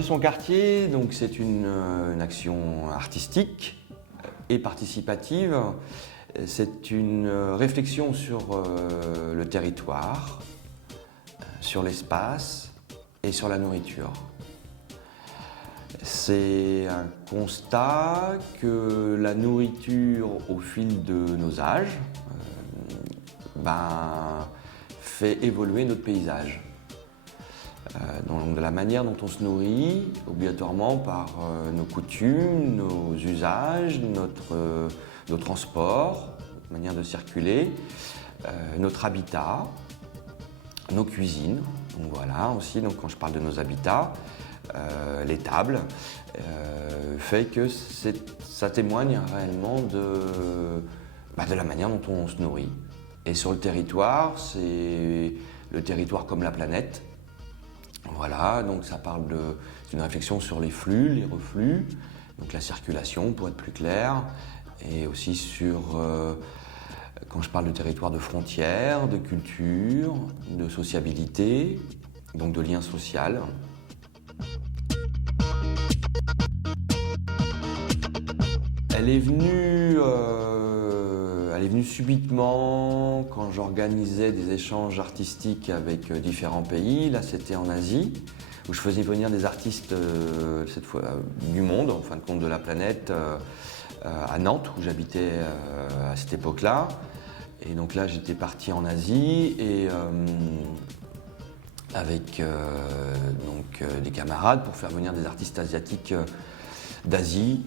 Manger son quartier, donc c'est une action artistique et participative. C'est une réflexion sur le territoire, sur l'espace et sur la nourriture. C'est un constat que la nourriture, au fil de nos âges, fait évoluer notre paysage. Donc de la manière dont on se nourrit, obligatoirement par nos coutumes, nos usages, nos transports, notre manière de circuler, notre habitat, nos cuisines. Donc voilà aussi, donc quand je parle de nos habitats, les tables, fait que ça témoigne réellement de la manière dont on se nourrit. Et sur le territoire, c'est le territoire comme la planète. Voilà, donc ça parle d'une réflexion sur les flux, les reflux, donc la circulation pour être plus clair, et aussi sur, quand je parle de territoire, de frontières, de culture, de sociabilité, donc de lien social. Elle est venue subitement quand j'organisais des échanges artistiques avec différents pays. Là, c'était en Asie, où je faisais venir des artistes, cette fois du monde, en fin de compte de la planète, à Nantes, où j'habitais à cette époque-là. Et donc là, j'étais parti en Asie et avec des camarades pour faire venir des artistes asiatiques d'Asie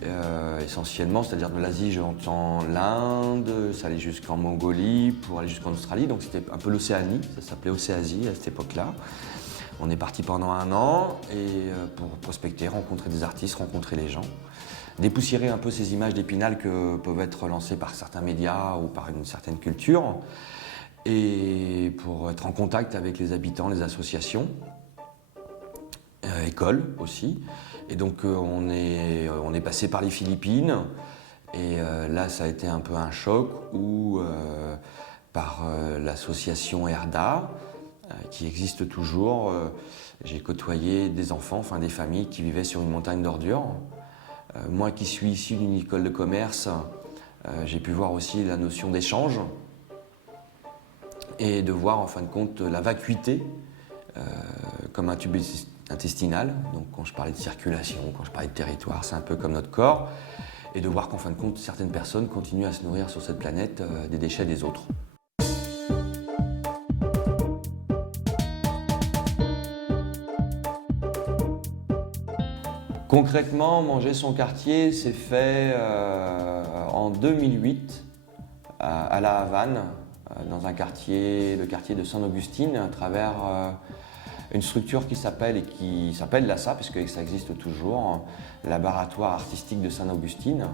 essentiellement, c'est-à-dire de l'Asie j'entends l'Inde, ça allait jusqu'en Mongolie pour aller jusqu'en Australie, donc c'était un peu l'Océanie, ça s'appelait Océasie à cette époque-là. On est parti pendant 1 an et pour prospecter, rencontrer des artistes, rencontrer les gens, dépoussiérer un peu ces images d'Épinal que peuvent être lancées par certains médias ou par une certaine culture et pour être en contact avec les habitants, les associations, écoles aussi. Et donc on est passé par les Philippines et là ça a été un peu un choc où par l'association Erda qui existe toujours, j'ai côtoyé des enfants, enfin des familles qui vivaient sur une montagne d'ordures. Moi qui suis issu d'une école de commerce, j'ai pu voir aussi la notion d'échange et de voir en fin de compte la vacuité comme un tube intestinal. Donc quand je parlais de circulation, quand je parlais de territoire, c'est un peu comme notre corps. Et de voir qu'en fin de compte, certaines personnes continuent à se nourrir sur cette planète des déchets des autres. Concrètement, manger son quartier, c'est fait en 2008 à La Havane, dans un quartier, le quartier de Saint-Augustine, à travers une structure qui s'appelle l'ASA, puisque ça existe toujours, Laboratoire Artistique de Saint-Augustine.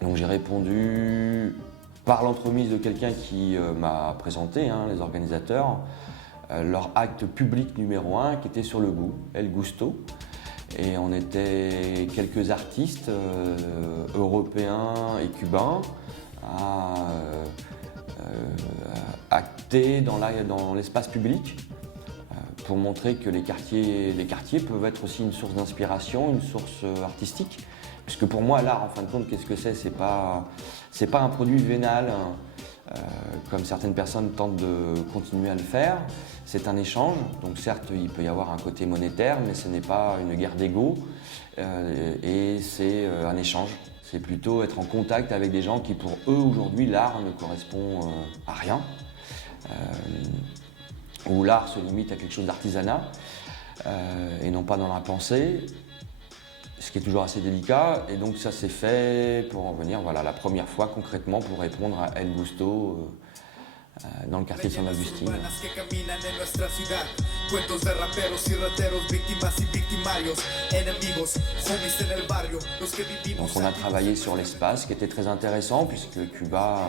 Donc j'ai répondu par l'entremise de quelqu'un qui m'a présenté, les organisateurs, leur acte public numéro 1 qui était sur le goût, El Gusto. Et on était quelques artistes européens et cubains à acter dans l'espace public pour montrer que les quartiers peuvent être aussi une source d'inspiration, une source artistique. Puisque pour moi, l'art, en fin de compte, qu'est-ce que c'est ? C'est pas un produit vénal, comme certaines personnes tentent de continuer à le faire. C'est un échange, donc certes, il peut y avoir un côté monétaire, mais ce n'est pas une guerre d'ego, et c'est un échange. C'est plutôt être en contact avec des gens qui, pour eux, aujourd'hui, l'art ne correspond à rien, où l'art se limite à quelque chose d'artisanat, et non pas dans la pensée, ce qui est toujours assez délicat. Et donc ça s'est fait pour en venir, voilà, la première fois concrètement pour répondre à El Gusto dans le quartier de Saint-Augustine. Donc on a travaillé sur l'espace, qui était très intéressant, puisque Cuba,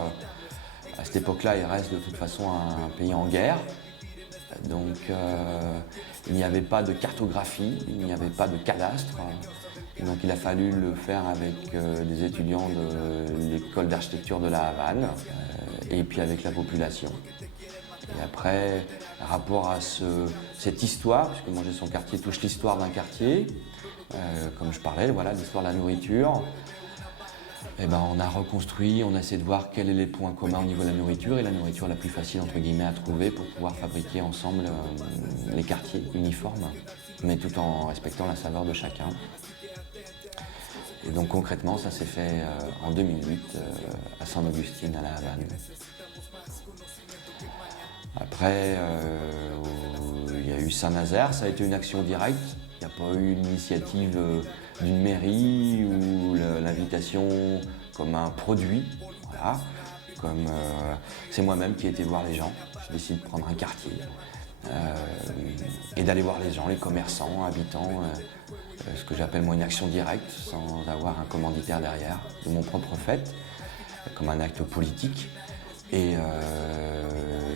à cette époque-là, il reste de toute façon un pays en guerre. Donc il n'y avait pas de cartographie, il n'y avait pas de cadastre. Donc il a fallu le faire avec des étudiants de l'école d'architecture de La Havane et puis avec la population. Et après, rapport à cette histoire, puisque manger son quartier touche l'histoire d'un quartier, comme je parlais, voilà, l'histoire de la nourriture, eh ben, on a reconstruit, on a essayé de voir quels sont les points communs au niveau de la nourriture, et la nourriture la plus facile entre guillemets à trouver pour pouvoir fabriquer ensemble les quartiers uniformes, mais tout en respectant la saveur de chacun. Et donc concrètement, ça s'est fait en 2008 à Saint-Augustine, à La Havane. Après, il y a eu Saint-Nazaire, ça a été une action directe. Il n'y a pas eu une initiative d'une mairie ou l'invitation comme un produit. Voilà. C'est moi-même qui ai été voir les gens. J'ai décidé de prendre un quartier et d'aller voir les gens, les commerçants, habitants, ce que j'appelle moi une action directe, sans avoir un commanditaire derrière, de mon propre fait, comme un acte politique. Et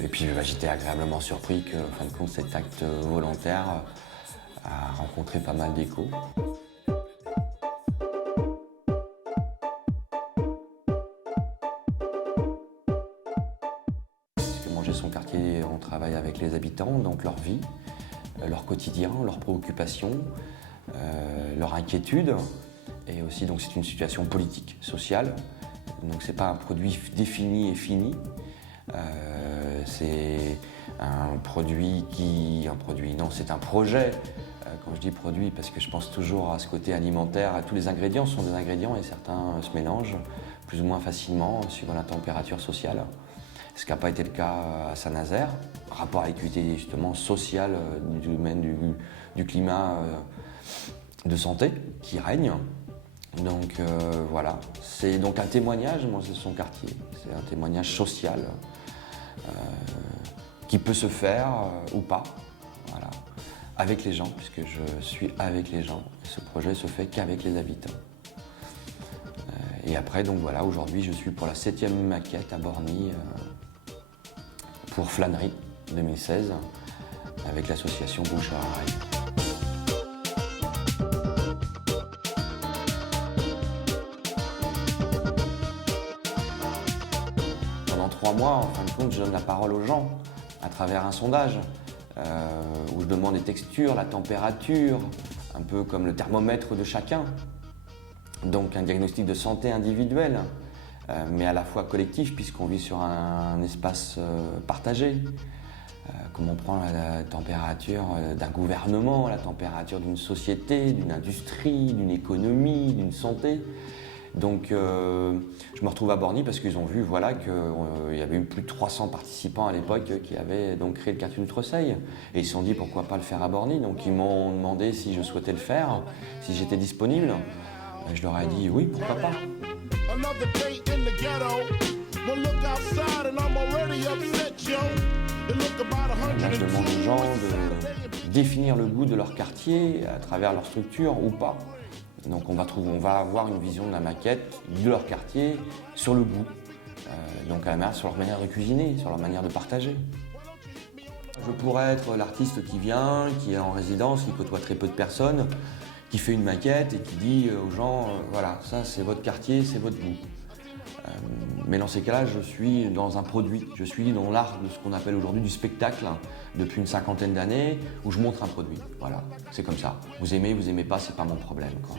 puis j'étais agréablement surpris que, en fin de compte, cet acte volontaire a rencontré pas mal d'échos. Parce que manger son quartier, on travaille avec les habitants, donc leur vie, leur quotidien, leurs préoccupations, leur inquiétude. Et aussi, donc, c'est une situation politique, sociale. Donc c'est pas un produit défini et fini. C'est un projet. Quand je dis produit, parce que je pense toujours à ce côté alimentaire, tous les ingrédients sont des ingrédients et certains se mélangent plus ou moins facilement suivant la température sociale. Ce qui n'a pas été le cas à Saint-Nazaire, rapport à l'équité justement sociale du domaine du climat de santé qui règne. Donc voilà, c'est donc un témoignage, manger son quartier, c'est un témoignage social qui peut se faire ou pas, voilà, avec les gens, puisque je suis avec les gens. Ce projet se fait qu'avec les habitants. Et après, donc voilà, aujourd'hui je suis pour la 7e maquette à Borny pour Flânerie 2016 avec l'association Bouche à Oreille. Pendant 3 mois, en fin de compte, je donne la parole aux gens à travers un sondage où je demande les textures, la température, un peu comme le thermomètre de chacun. Donc un diagnostic de santé individuelle, mais à la fois collectif puisqu'on vit sur un espace partagé. Comme on prend la température d'un gouvernement, la température d'une société, d'une industrie, d'une économie, d'une santé. Donc je me retrouve à Borny parce qu'ils ont vu voilà, qu'il y avait eu plus de 300 participants à l'époque qui avaient donc créé le quartier d'Outreseille. Et ils se sont dit pourquoi pas le faire à Borny. Donc ils m'ont demandé si je souhaitais le faire, si j'étais disponible. Et je leur ai dit oui, pourquoi pas. Là, je demande aux gens de définir le goût de leur quartier à travers leur structure ou pas. Donc on va avoir une vision de la maquette de leur quartier sur le goût, donc sur leur manière de cuisiner, sur leur manière de partager. Je pourrais être l'artiste qui vient, qui est en résidence, qui côtoie très peu de personnes, qui fait une maquette et qui dit aux gens voilà, ça c'est votre quartier, c'est votre goût. Mais dans ces cas-là, je suis dans un produit, je suis dans l'art de ce qu'on appelle aujourd'hui du spectacle depuis une 50aine d'années où je montre un produit. Voilà, c'est comme ça. Vous aimez pas, c'est pas mon problème, quoi.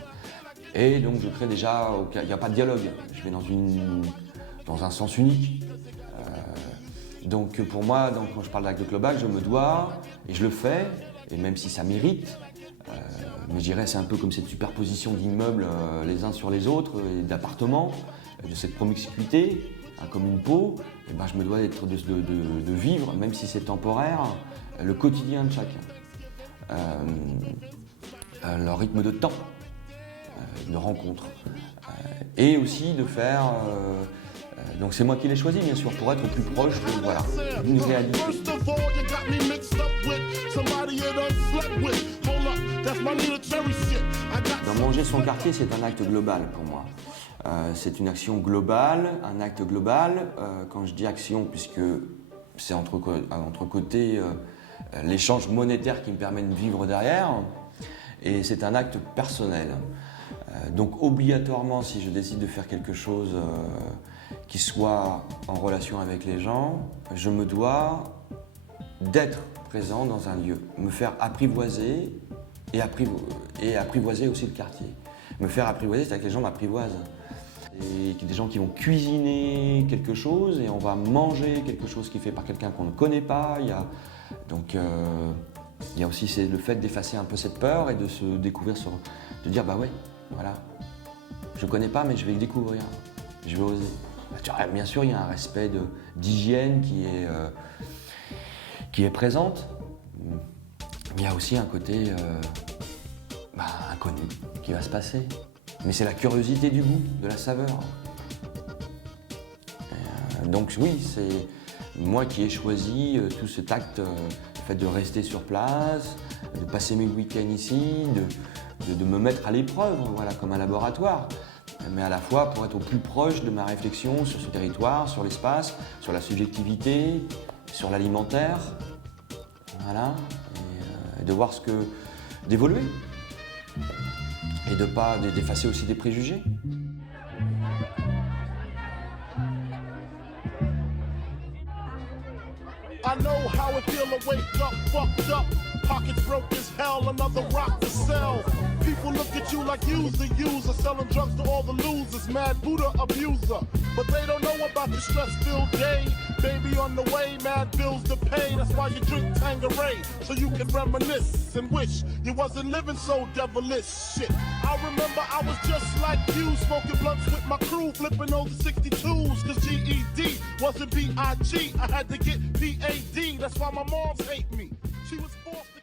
Et donc je crée déjà, il n'y a pas de dialogue, je vais dans un sens unique. Donc pour moi, quand je parle d'acte global, je me dois, et je le fais, et même si ça m'irrite, mais je dirais c'est un peu comme cette superposition d'immeubles les uns sur les autres, et d'appartements, de cette promiscuité, comme une peau, et ben je me dois de vivre, même si c'est temporaire, le quotidien de chacun. Leur rythme de temps, de rencontre. Et aussi de faire... donc c'est moi qui l'ai choisi, bien sûr, pour être plus proche d'une réalité. Dans manger son quartier, c'est un acte global pour moi. C'est une action globale, un acte global. Quand je dis action, puisque c'est entre côté l'échange monétaire qui me permet de vivre derrière, et c'est un acte personnel. Donc obligatoirement, si je décide de faire quelque chose qui soit en relation avec les gens, je me dois d'être présent dans un lieu, me faire apprivoiser et apprivoiser aussi le quartier. Me faire apprivoiser, c'est-à-dire que les gens m'apprivoisent. Et des gens qui vont cuisiner quelque chose et on va manger quelque chose qui est fait par quelqu'un qu'on ne connaît pas. Donc il y a aussi le fait d'effacer un peu cette peur et de se découvrir, de dire bah ouais, voilà, je ne connais pas mais je vais le découvrir, je vais oser. Bien sûr, il y a un respect d'hygiène qui est présente, mais il y a aussi un côté inconnu qui va se passer. Mais c'est la curiosité du goût, de la saveur. Donc oui, c'est moi qui ai choisi tout cet acte, le fait de rester sur place, de passer mes week-ends ici, de me mettre à l'épreuve, voilà, comme un laboratoire. Mais à la fois pour être au plus proche de ma réflexion sur ce territoire, sur l'espace, sur la subjectivité, sur l'alimentaire, voilà, et de voir d'évoluer et d'effacer aussi des préjugés. I know how it feel to wake up, fucked up, pockets broke as hell, another rock to sell. People look at you like you's the user, selling drugs to all the losers, mad Buddha abuser. But they don't know about the stress-filled day. Baby on the way, mad bills to pay. That's why you drink Tanqueray, so you can reminisce and wish you wasn't living so devilish. Shit, I remember I was just like you, smoking blunts with my crew, flipping over 62s, cause GED wasn't B.I.G. I had to get P.A.D. That's why my moms hate me. She was forced to